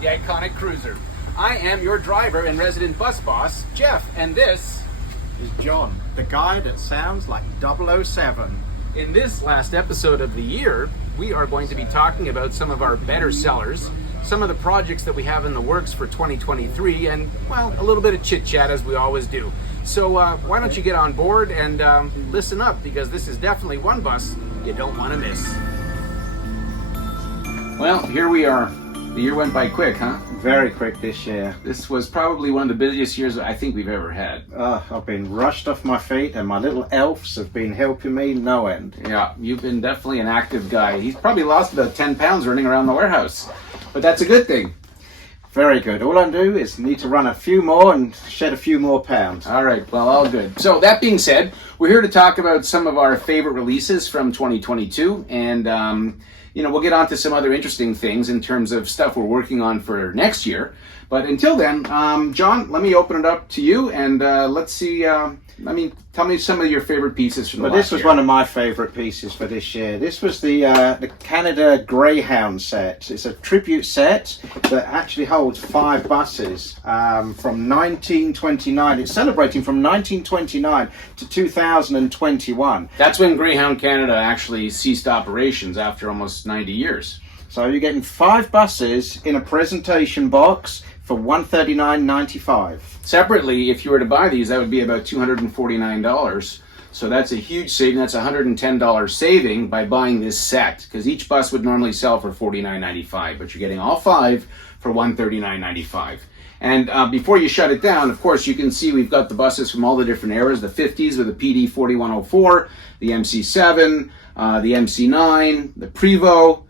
the iconic cruiser. I am your driver and resident bus boss, Jeff, and this is John, the guy that sounds like 007. In this last episode of the year, we are going to be talking about some of our better sellers, some of the projects that we have in the works for 2023, and, well, a little bit of chit-chat as we always do. So why don't you get on board and listen up, because this is definitely one bus you don't want to miss. Well, here we are. The year went by quick, huh? Very quick this year. This was probably one of the busiest years I think we've ever had. I've been rushed off my feet and my little elves have been helping me no end. Yeah, you've been definitely an active guy. He's probably lost about 10 pounds running around the warehouse, but that's a good thing. Very good. All I do is need to run a few more and shed a few more pounds. All right, well, all good. So that being said, we're here to talk about some of our favorite releases from 2022, and we'll get on to some other interesting things in terms of stuff we're working on for next year. But until then, John, let me open it up to you, and let's see. Tell me some of your favorite pieces from the last year. This was one of my favorite pieces for this year. This was the Canada Greyhound set. It's a tribute set that actually holds 5 buses from 1929. It's celebrating from 1929 to 2021. That's when Greyhound Canada actually ceased operations after almost 90 years. So you're getting 5 buses in a presentation box for $139.95. Separately, if you were to buy these, that would be about $249. So that's a huge saving. That's a $110 saving by buying this set, because each bus would normally sell for $49.95, but you're getting all 5 for $139.95. And before you shut it down, of course, you can see we've got the buses from all the different eras, the 50s with the PD 4104, the MC7, the MC9, the Prevost,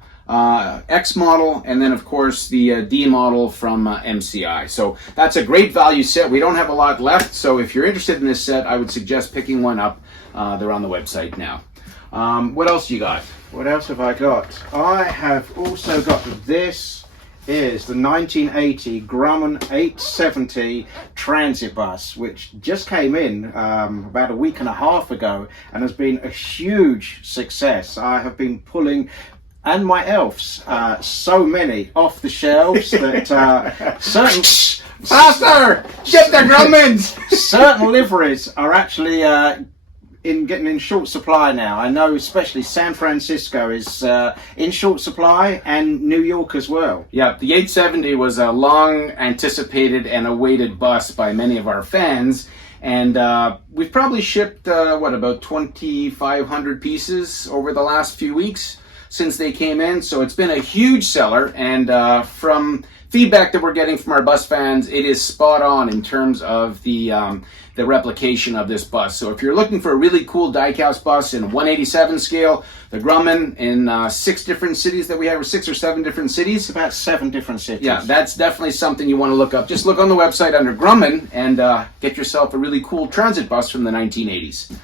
X model, and then of course the D model from MCI. So that's a great value set. We don't have a lot left, so if you're interested in this set, I would suggest picking one up. They're on the website now. What else you got? What else have I got? I have also got this. Is the 1980 Grumman 870 transit bus, which just came in about a week and a half ago and has been a huge success. I have been pulling, and my elves, so many off the shelves that certain faster, ship the Grummans. Certain liveries are actually getting in short supply now. I know especially San Francisco is in short supply, and New York as well. Yeah, the 870 was a long anticipated and awaited bus by many of our fans, and we've probably shipped about 2,500 pieces over the last few weeks since they came in. So it's been a huge seller, and from feedback that we're getting from our bus fans, it is spot on in terms of the replication of this bus. So if you're looking for a really cool diecast bus in 187 scale, the Grumman in 6 different cities that we have, or 6 or 7 different cities. About 7 different cities. Yeah, that's definitely something you want to look up. Just look on the website under Grumman and get yourself a really cool transit bus from the 1980s.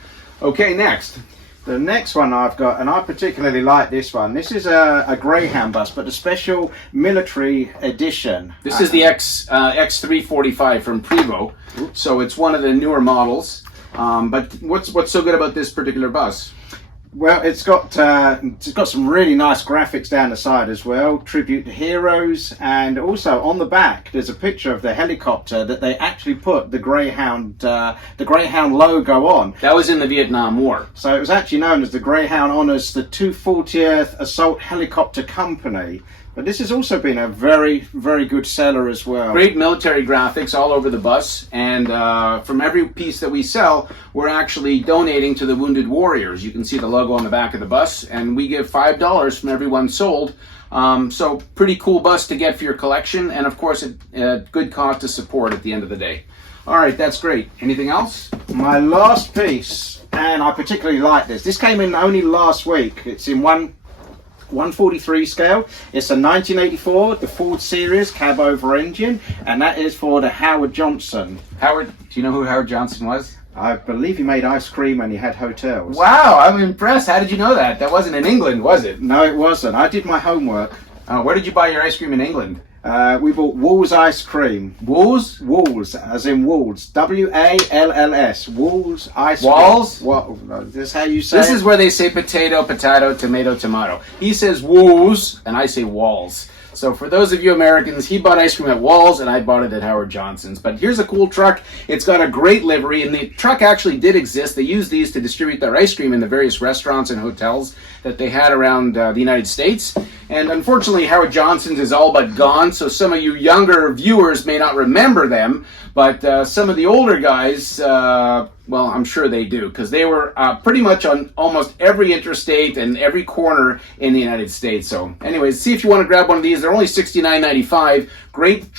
Okay, next. The next one I've got, and I particularly like this one. This is a Greyhound bus, but a special military edition. This is the X345 from Prevost. So it's one of the newer models. But what's so good about this particular bus? Well, it's got some really nice graphics down the side as well, tribute to heroes, and also on the back there's a picture of the helicopter that they actually put the Greyhound logo on. That was in the Vietnam War. So it was actually known as the Greyhound Honors the 240th Assault Helicopter Company. But this has also been a very, very good seller as well. Great military graphics all over the bus, and from every piece that we sell, we're actually donating to the Wounded Warriors. You can see the logo on the back of the bus, and we give $5 from every one sold. So pretty cool bus to get for your collection, and of course a good cause to support at the end of the day. All right, that's great. Anything else? My last piece, and I particularly like this. This came in only last week. It's in 143 scale. It's a 1984, the Ford Series cab over engine, and that is for the Howard Johnson. Howard, do you know who Howard Johnson was? I believe he made ice cream and he had hotels. Wow, I'm impressed. How did you know that? That wasn't in England, was it? No, it wasn't. I did my homework. Where did you buy your ice cream in England? We bought Walls ice cream. Walls? Walls, as in Walls. W-A-L-L-S. Walls ice cream. Walls? Well, this is how you say This it? is where they say potato, potato, tomato, tomato. He says walls, and I say walls. So for those of you Americans, he bought ice cream at Walls and I bought it at Howard Johnson's. But here's a cool truck. It's got a great livery, and the truck actually did exist. They used these to distribute their ice cream in the various restaurants and hotels that they had around the United States. And unfortunately, Howard Johnson's is all but gone, so some of you younger viewers may not remember them, but some of the older guys, well, I'm sure they do, because they were pretty much on almost every interstate and every corner in the United States. So anyways, see if you want to grab one of these. They're only $69.95. Great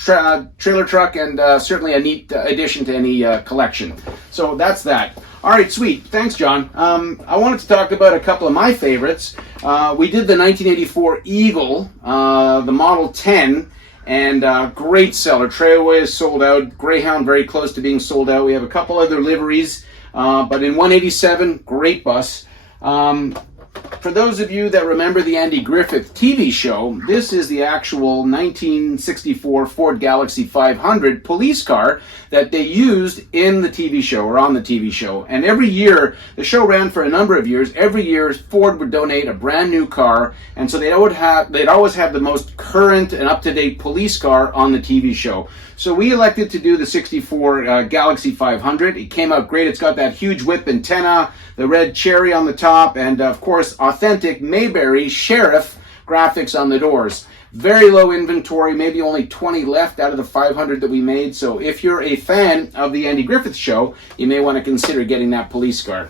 trailer truck, and certainly a neat addition to any collection. So that's that. All right, sweet. Thanks, John. I wanted to talk about a couple of my favorites. We did the 1984 Eagle, the Model 10, and great seller. Trailway is sold out. Greyhound very close to being sold out. We have a couple other liveries, but in 187, great bus. For those of you that remember the Andy Griffith TV show, this is the actual 1964 Ford Galaxie 500 police car that they used in the TV show, or on the TV show. And every year, the show ran for a number of years. Every year, Ford would donate a brand new car, and so they'd always have the most current and up-to-date police car on the TV show. So we elected to do the 64 Galaxie 500. It came out great. It's got that huge whip antenna, the red cherry on the top, and of course, authentic Mayberry Sheriff graphics on the doors. Very low inventory, maybe only 20 left out of the 500 that we made. So if you're a fan of the Andy Griffith Show, you may want to consider getting that police car.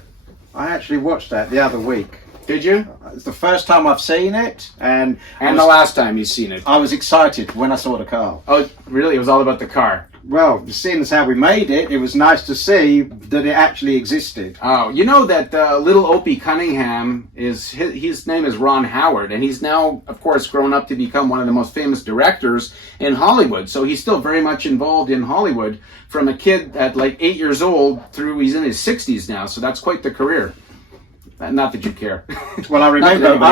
I actually watched that the other week. Did you? It's the first time I've seen it, and the last time you've seen it. I was excited when I saw the car. Oh, really? It was all about the car. Well, seeing as how we made it, it was nice to see that it actually existed. Oh, you know that little Opie Cunningham, his name is Ron Howard, and he's now, of course, grown up to become one of the most famous directors in Hollywood. So he's still very much involved in Hollywood from a kid at like 8 years old through he's in his 60s now. So that's quite the career. Not that you care. Well, I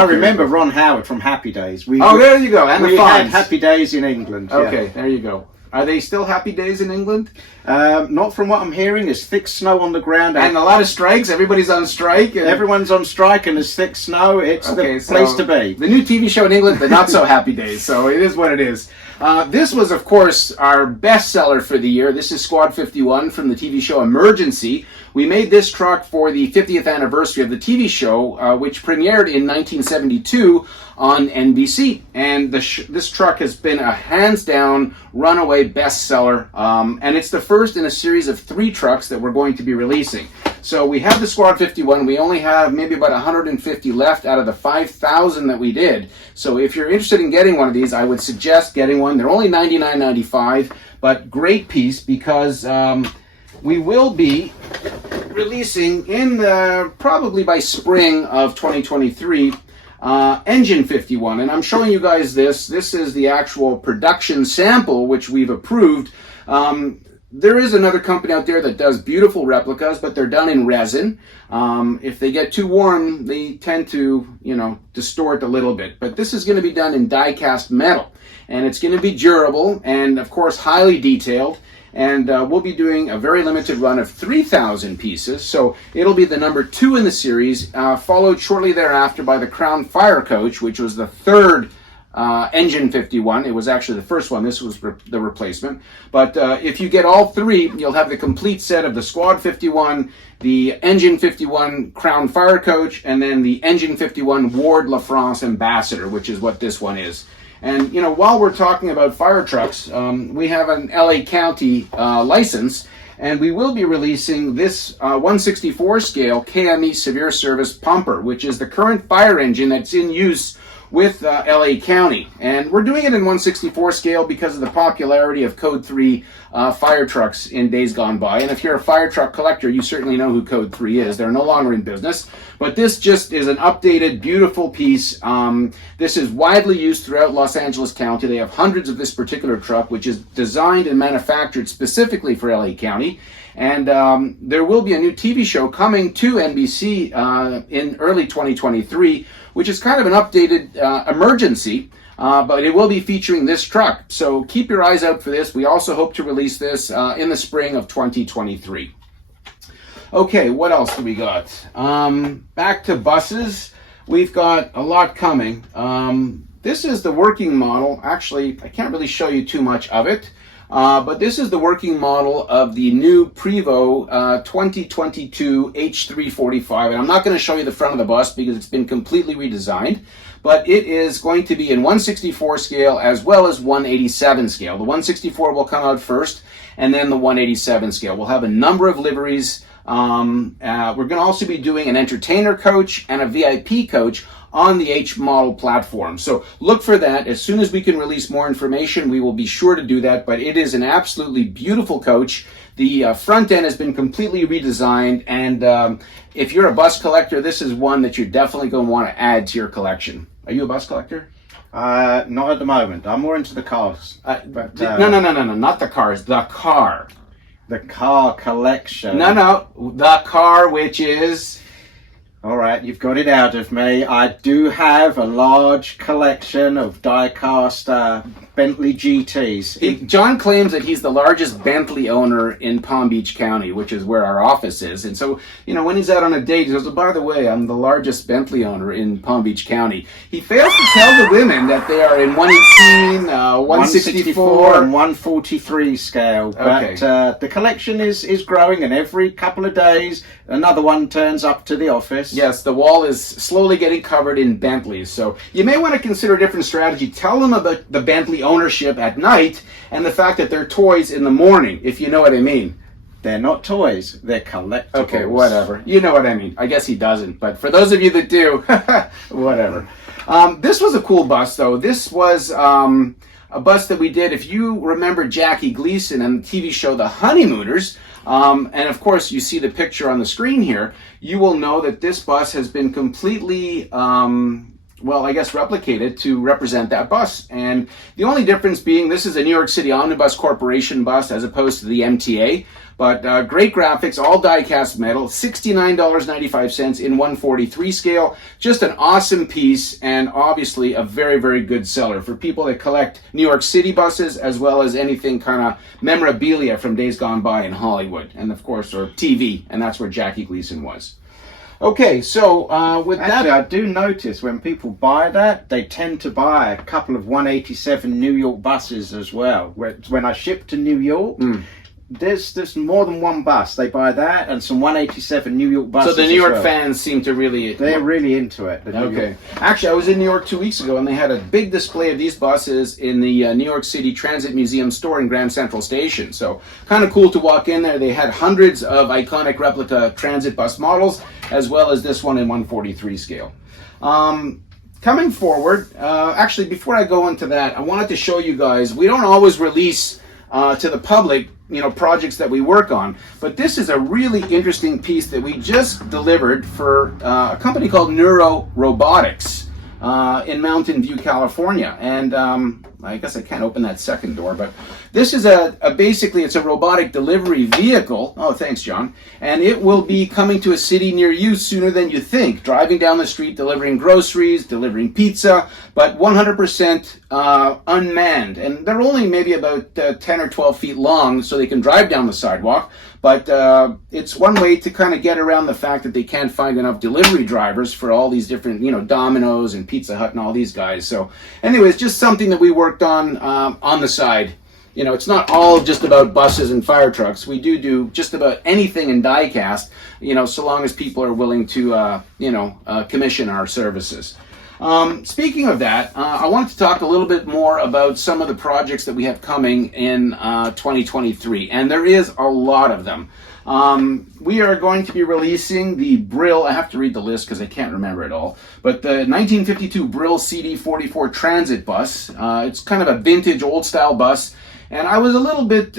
remember Ron Howard from Happy Days. There you go. And we the had Fonz. Happy Days in England. Okay, yeah. there you go. Are they still happy days in England? Not from what I'm hearing. There's thick snow on the ground. And a lot of strikes. Everybody's on strike. Everyone's on strike and there's thick snow. It's the place to be. The new TV show in England, but not so happy days. So it is what it is. This was, of course, our bestseller for the year. This is Squad 51 from the TV show Emergency. We made this truck for the 50th anniversary of the TV show, which premiered in 1972 on NBC. And this truck has been a hands-down runaway bestseller, and it's the first in a series of 3 trucks that we're going to be releasing. So we have the Squad 51. We only have maybe about 150 left out of the 5,000 that we did. So if you're interested in getting one of these, I would suggest getting one. They're only $99.95, but great piece because we will be releasing in probably by spring of 2023 Engine 51, and I'm showing you guys this. This is the actual production sample which we've approved. There is another company out there that does beautiful replicas, but they're done in resin. If they get too warm, they tend to, distort a little bit. But this is going to be done in die-cast metal, and it's going to be durable and, of course, highly detailed. And we'll be doing a very limited run of 3,000 pieces. So it'll be the number 2 in the series, followed shortly thereafter by the Crown Fire Coach, which was the 3rd Engine 51. It was actually the first one. This was the replacement. But if you get all 3, you'll have the complete set of the Squad 51, the Engine 51 Crown Fire Coach, and then the Engine 51 Ward La France Ambassador, which is what this one is. And, while we're talking about fire trucks, we have an LA County license, and we will be releasing this 164 scale KME Severe Service Pumper, which is the current fire engine that's in use with LA County. And we're doing it in 164 scale because of the popularity of Code 3 fire trucks in days gone by. And if you're a fire truck collector, you certainly know who Code 3 is. They're no longer in business. But this just is an updated, beautiful piece. This is widely used throughout Los Angeles County. They have hundreds of this particular truck, which is designed and manufactured specifically for LA County. And there will be a new TV show coming to NBC in early 2023, which is kind of an updated Emergency, but it will be featuring this truck. So keep your eyes out for this. We also hope to release this in the spring of 2023. Okay, what else do we got? Back to buses. we've got a lot coming. This is the working model. Actually, I can't really show you too much of it, but this is the working model of the new Prevost 2022 H345. And I'm not going to show you the front of the bus because it's been completely redesigned, but it is going to be in 1/64 scale as well as 1/87 scale. The 1/64 will come out first, and then the 1/87 scale. We'll have a number of liveries. We're going to also be doing an entertainer coach and a VIP coach on the H model platform. So look for that. As soon as we can release more information, we will be sure to do that. But it is an absolutely beautiful coach. The front end has been completely redesigned. And if you're a bus collector, this is one that you're definitely going to want to add to your collection. Are you a bus collector? Not at the moment. I'm more into the cars. No, not the cars. The car. The car collection. No, the car, which is... All right, you've got it out of me. I do have a large collection of die-cast Bentley GTs. John claims that he's the largest Bentley owner in Palm Beach County, which is where our office is. And so, when he's out on a date, he goes, oh, by the way, I'm the largest Bentley owner in Palm Beach County. He fails to tell the women that they are in 118, 164, and 143 scale. Okay. But the collection is growing, and every couple of days, another one turns up to the office. Yes, the wall is slowly getting covered in Bentleys. So you may want to consider a different strategy. Tell them about the Bentley ownership at night and the fact that they're toys in the morning, if you know what I mean. They're not toys, they're collectibles. Okay, whatever. You know what I mean. I guess he doesn't, but for those of you that do, whatever. This was a cool bus, though. This was a bus that we did. If you remember Jackie Gleason and the TV show The Honeymooners, and of course you see the picture on the screen here, you will know that this bus has been completely, replicated to represent that bus. And the only difference being this is a New York City Omnibus Corporation bus as opposed to the MTA. But great graphics, all die-cast metal, $69.95 in 143 scale. Just an awesome piece and obviously a very, very good seller for people that collect New York City buses as well as anything kind of memorabilia from days gone by in Hollywood. And of course, or TV, and that's where Jackie Gleason was. Okay, so with Actually, that... I do notice when people buy that, they tend to buy a couple of 187 New York buses as well. When I ship to New York... There's more than one bus. They buy that and some 187 New York buses. So the New York fans seem to really... They're really into it. Okay. Actually, I was in New York 2 weeks ago and they had a big display of these buses in the New York City Transit Museum store in Grand Central Station. So kind of cool to walk in there. They had hundreds of iconic replica transit bus models as well as this one in 143 scale. Coming forward, actually before I go into that, I wanted to show you guys, we don't always release to the public projects that we work on, but this is a really interesting piece that we just delivered for a company called Robotics in Mountain View, California. And I guess I can't open that second door, but this is basically it's a robotic delivery vehicle. Oh, thanks, John. And it will be coming to a city near you sooner than you think. Driving down the street, delivering groceries, delivering pizza, but 100% unmanned. And they're only maybe about 10 or 12 feet long, so they can drive down the sidewalk. But it's one way to kind of get around the fact that they can't find enough delivery drivers for all these different, Domino's and Pizza Hut and all these guys. So anyways, just something that we worked on the side. It's not all just about buses and fire trucks. We do just about anything in die-cast, so long as people are willing to, commission our services. Speaking of that, I wanted to talk a little bit more about some of the projects that we have coming in 2023, and there is a lot of them. We are going to be releasing the Brill, I have to read the list because I can't remember it all, but the 1952 Brill CD44 Transit bus. It's kind of a vintage old-style bus. And I was a little bit,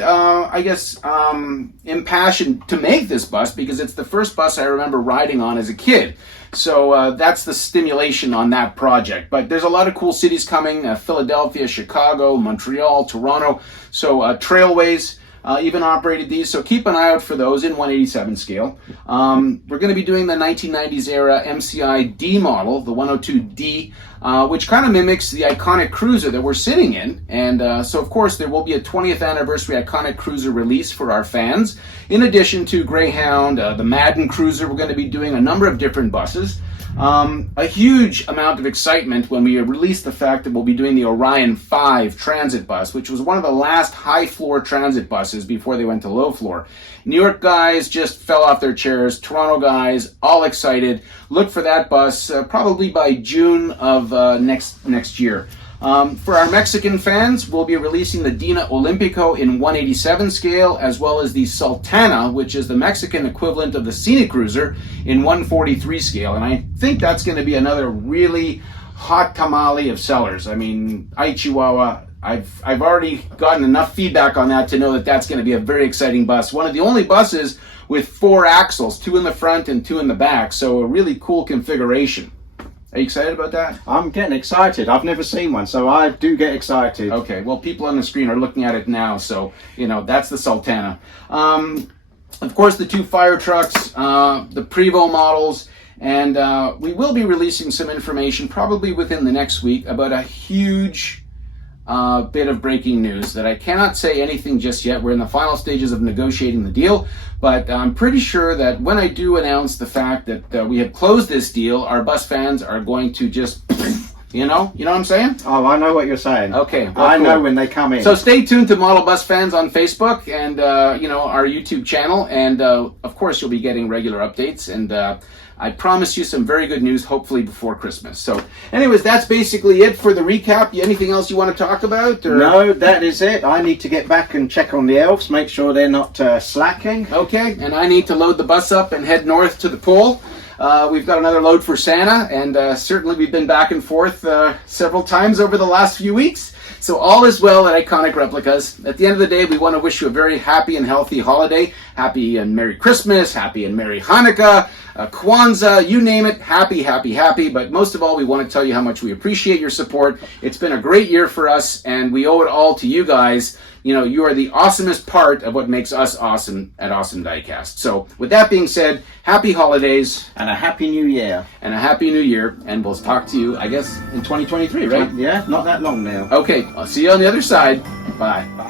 impassioned to make this bus because it's the first bus I remember riding on as a kid. So that's the stimulation on that project. But there's a lot of cool cities coming, Philadelphia, Chicago, Montreal, Toronto. So Trailways, even operated these, so keep an eye out for those in 187 scale. We're going to be doing the 1990s era MCI D model, the 102D, which kind of mimics the iconic cruiser that we're sitting in. And so, of course, there will be a 20th anniversary iconic cruiser release for our fans. In addition to Greyhound, the Madden cruiser, we're going to be doing a number of different buses. A huge amount of excitement when we released the fact that we'll be doing the Orion 5 transit bus, which was one of the last high floor transit buses before they went to low floor. New York guys just fell off their chairs. Toronto guys, all excited. Look for that bus probably by June of next year. For our Mexican fans, we'll be releasing the Dina Olympico in 187 scale, as well as the Sultana, which is the Mexican equivalent of the Scenic Cruiser, in 143 scale. And I think that's going to be another really hot tamale of sellers. I mean, Chihuahua, I've already gotten enough feedback on that to know that that's going to be a very exciting bus. One of the only buses with 4 axles, 2 in the front and 2 in the back, so a really cool configuration. Are you excited about that? I'm getting excited. I've never seen one, so I do get excited. Okay, well, people on the screen are looking at it now, so, you know, that's the Sultana. Of course, the 2 fire trucks, the Prevost models, and we will be releasing some information probably within the next week about a huge bit of breaking news that I cannot say anything just yet. We're in the final stages of negotiating the deal, but I'm pretty sure that when I do announce the fact that we have closed this deal, our bus fans are going to just, you know what I'm saying? Oh, I know what you're saying. Okay. Well, I cool. know when they come in. So stay tuned to Model Bus Fans on Facebook and, our YouTube channel. And, of course, you'll be getting regular updates. And I promise you some very good news, hopefully before Christmas. So anyways, that's basically it for the recap. Anything else you want to talk about? Or? No, that is it. I need to get back and check on the elves, make sure they're not slacking. Okay, and I need to load the bus up and head north to the pole. We've got another load for Santa, and certainly we've been back and forth several times over the last few weeks. So all is well at Iconic Replicas. At the end of the day, we want to wish you a very happy and healthy holiday. Happy and Merry Christmas, happy and Merry Hanukkah, Kwanzaa, you name it. Happy, happy, happy. But most of all, we want to tell you how much we appreciate your support. It's been a great year for us, and we owe it all to you guys. You know, you are the awesomest part of what makes us awesome at Awesome Diecast. So with that being said, happy holidays. And a happy new year. And a happy new year. And we'll talk to you, I guess, in 2023, right? Yeah, not that long now. Okay, I'll see you on the other side. Bye. Bye.